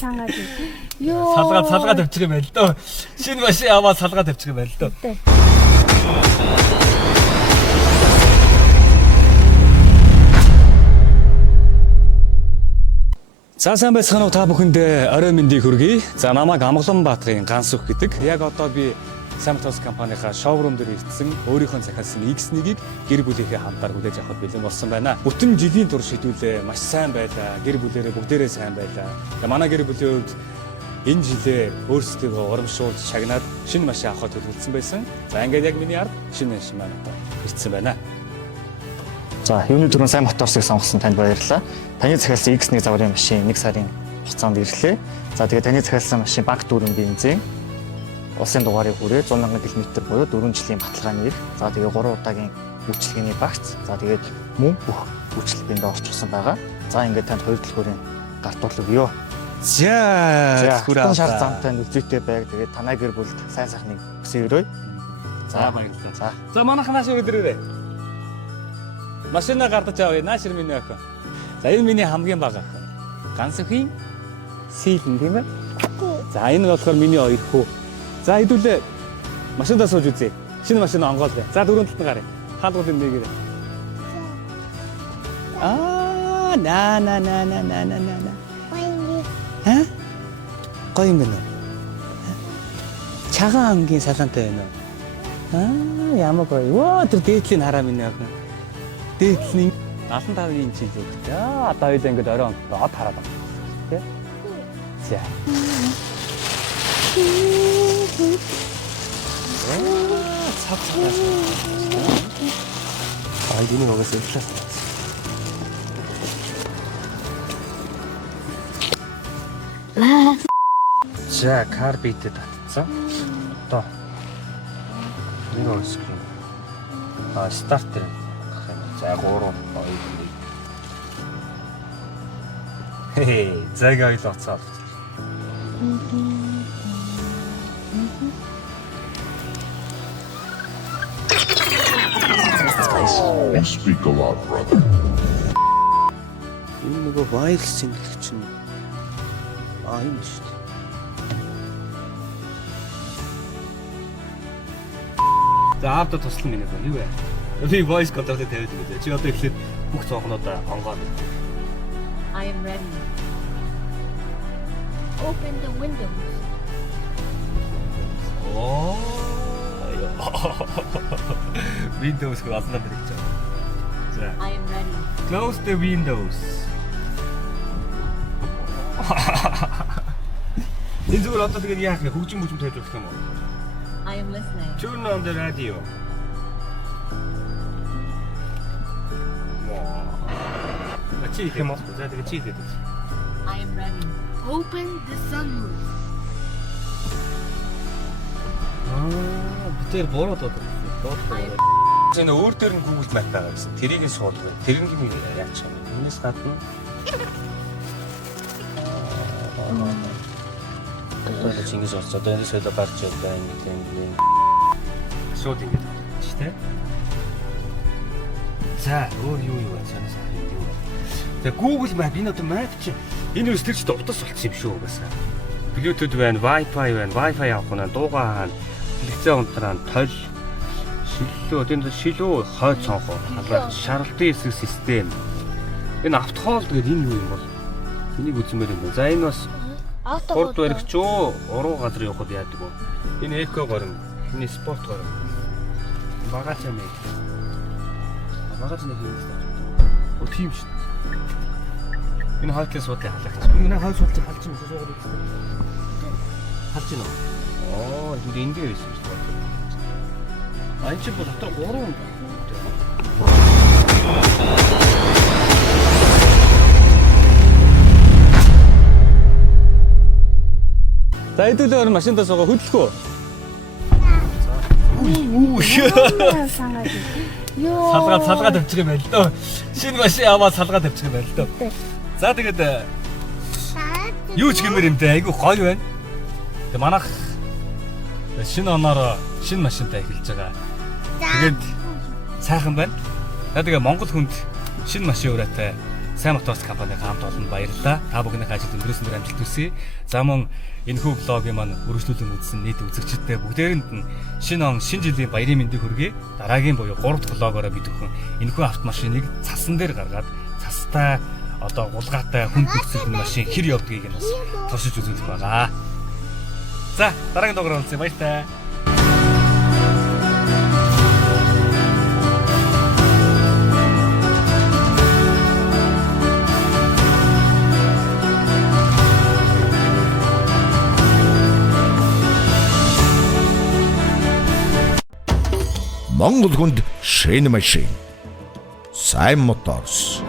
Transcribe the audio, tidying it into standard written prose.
Сангаadi. Ёо. Салгаа тавьчих юм байл дөө. Шинэ машин аваад салгаа тавьчих юм байл дөө. За сайн байцгаана уу та бүхэнд орой мэндийг хүргэе. За намайг Амгалан Баатрын Ганс Үх гэдэг. Яг одоо би Samtos компанийнхаа шоурум дээр ирсэн өөрийнхөө захиалсан X1-ийг гэр бүлийнхээ хамтаар хүлээж авахд бэлэн болсон байна. Бүтэн жилийн турш шийдвүлээ маш сайн байлаа. Гэр бүлээрээ бүгдээрээ сайн байлаа. Тэгээ манай гэр бүлийн хувьд энэ жилээ өөрсдөө урамшуулж шагнаад шинэ машин авахд төлөвлөсөн байсан. За ингээд яг миний ард шинэ машин маань одоо ирсэн байна. За юуны түрүүн сайн моторсыг сонгосон танд баярлалаа. Таны захиалсан X1 заврын машин 1 сарын хугацаанд ирлээ. За тэгээ таны захиалсан машин банк дүүрэн бензин улсын дугаарыг хүрээ 100,000 км буюу 4 жилийн баталгааны ирэх. За тэгээ 3 удаагийн үйлчлэгээний багц. За тэгээд мөн бүх үйлчлэгээнд орчихсон байгаа. За ингээд танд хоёр төлхөөрийн гартуул өгье. За хүрээ шар замтай үзүүтэй байг. Тэгээд танай гэр бүлд сайн сайхныг хүсье. За баярлалаа. За манайхнаас өдрөөрэй. Машина гардаж авъя. Наашир миний охин. За энэ миний хамгийн бага охин. Ганс Үхийн сийлэн тийм ээ. За энэ болохоор миний хоёр хүү. За хэдүүлээ машиндаа сууж үзье. Шинэ машин онгоол бай. За дөрөв талд нь гарыг. Хаалгууд нэгээр. На. Ха? Гоё юм байна. Чагаан ангийн салаантай байна уу? Ямар гоё. Воо тэр дээдлийн хараа миний охин. Дээдлийн 75 инч л үү. За одоо хоёул ингэж орой од хараад байна. Тэ? За. Энийг угаасаа ирлээ. За карбитэд татсан. Одоо энэ уусах юм. Стартер. За 3 2 зайгаа ойлооцоо. You speak a lot, brother. Энэ нөгөө вайрс сэнгэлэг чинь юм шүү дээ. За аавда туслан минь юу вэ? Би voice control-ыг тавиад үзье. Чи одоо ихлээр бүх цонхнуудаа онгоод. I am ready. Open the windows. Oh. Windows को аслаа бэрч байгаа. За. I am ready. Close the windows. Энэ зүгээр одоо тэгээд яах вэ? Хөгжим тавьж өгөх юм уу? I am listening. Turn on the radio. Чи их юм уу? За тэгээд чи хийдэг. I am ready. Open the sunroof. Битээр бороод одоо. Энэ өөр дээр нь Google Map байгаа гэсэн. Тэрийг нь суулгав. Тэрнийг нь яач юм. Энэс гадна. Одоо Чингис орц одоо энэ сөдө гарч байгаа юм. Шууд ингэж чи тэ. За өөр юу вэ? Санаа юу. Тэгээ Google Map энэ одоо map чи энэ үс тэр чи дуртас болчихсон юм шүү угаасаа. Bluetooth байна, Wi-Fi байна, Wi-Fi авах нь дуугаа хаана, лекцээ унтраа, тол шилүү, тэнд шилүү хойд цонхоо, шаралтын эсрэг систем. Энэ автохол гэдэг энэ юу юм бол? Энийг үзмээр юм байна. За энэ бас хурд баригчөө уруу газар явахад яадаг вэ? Энэ эко горим, энэ спорт горим. Багаж юм ээ. Багаж нэг юм байна. Оо тийм шүү. Энэ хойтлын суудлын халагч. Энэ хойд суудлын халж юм суугаад үзтээ. Халж гинөө. Оо, энэ дээр байсан шүү дээ. А энэ ч бол дотор 3 хүн байна. За хэдүүлээ машиндаа суугаа хөдлөх үү? Сангаadi. Ёо. Салгаа тавьчих юм байл дөө. Шинэ машин аваад салгаа тавьчих юм байл дөө. За тэгээд юу ч гэмээр юм дээ. Айгу гоё байна. Тэг манайх шинэ оноор шинэ машинтай эхэлж байгаа. Тэгээд сайхан байна. Тэгээд Монгол хүнд шинэ машин ураатай Сайн Моторс компаниг хамт олон баярлалаа. Та бүхний ажилд өндрөөс өндөр амжилт хүсье. За мөн энэхүү влогийн маань үргэлжлүүлэн үзсэн нийт үзэгчдэд бүгдээрэнд нь шинэ он, шинэ жилийн баярын мэндийг хүргэе. Дараагийн буюу 3 дахь влогоороо бид бүхэн энэхүү автомашиныг цасан дээр гаргаад цастай одоо гулгаатай хүн бүсэлэн машин хэр явдгийг нь бас туршиж үзүүлэх байгаа. За дараагийн дугаараар уулзъя. Баяртай. Монгол хүнд шинэ машин. Сайн Моторс.